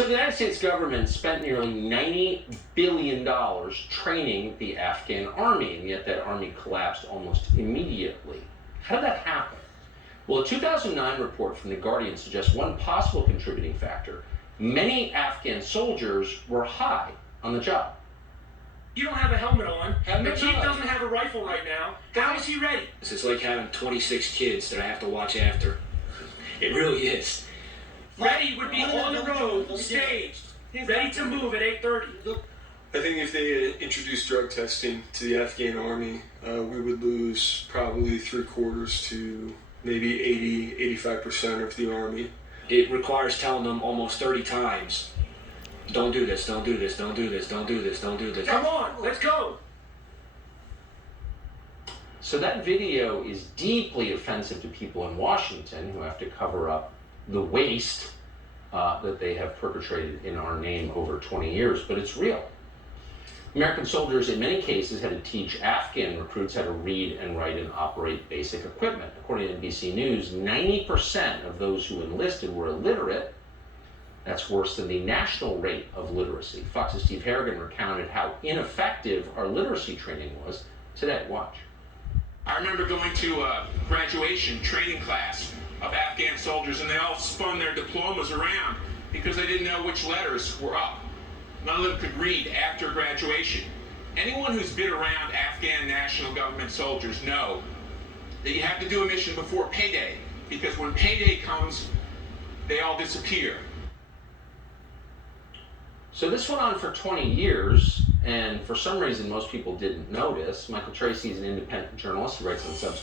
So the United States government spent nearly $90 billion training the Afghan army, and yet that army collapsed almost immediately. How did that happen? Well, a 2009 report from The Guardian suggests one possible contributing factor. Many Afghan soldiers were high on the job. You don't have a helmet on. Helmet The chief on. doesn't have a rifle right now. How is he ready? It's like having 26 kids that I have to watch after. It really is. Ready would be on the road, staged, ready to move at 8:30. I think if they introduced drug testing to the Afghan army, we would lose probably 3/4 to maybe 80-85% of the army. It requires telling them almost 30 times, don't do this, don't do this, don't do this, don't do this, don't do this. Come on, let's go. So that video is deeply offensive to people in Washington who have to cover up the waste that they have perpetrated in our name over 20 years, but it's real. American soldiers in many cases had to teach Afghan recruits how to read and write and operate basic equipment. According to NBC News, 90% of those who enlisted were illiterate. That's worse than the national rate of literacy. Fox's Steve Harrigan recounted how ineffective our literacy training was today. Watch. I remember going to a graduation training class of Afghan soldiers, and they all spun their diplomas around because they didn't know which letters were up. None of them could read after graduation. Anyone who's been around Afghan national government soldiers know that you have to do a mission before payday, because when payday comes, they all disappear. So this went on for 20 years, and for some reason most people didn't notice. Michael Tracy is an independent journalist. He writes on Substack.